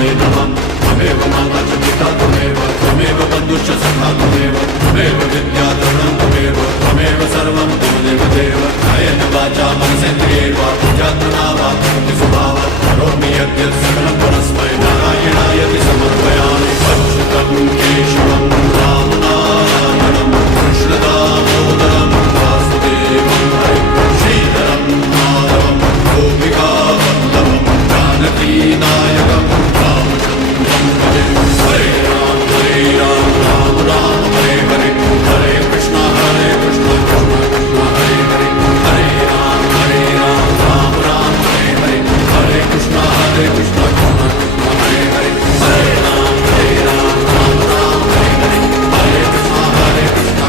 परब्रह्मणे नमः। त्वमेव माता च पिता त्वमेव, त्वमेव बन्धुश्च सखा त्वमेव, त्वमेव विद्याधरणं त्वमेव, त्वमेव सर्वं देवदेव देव। कायेन वाचा मनसेन्द्रियैर्वा बुद्ध्यात्मना वा करोमि स्वभावात् करोमि यद्यत् सकलं परस्मै नारायणायति समर्पयामि। अच्युतं केशवं रामं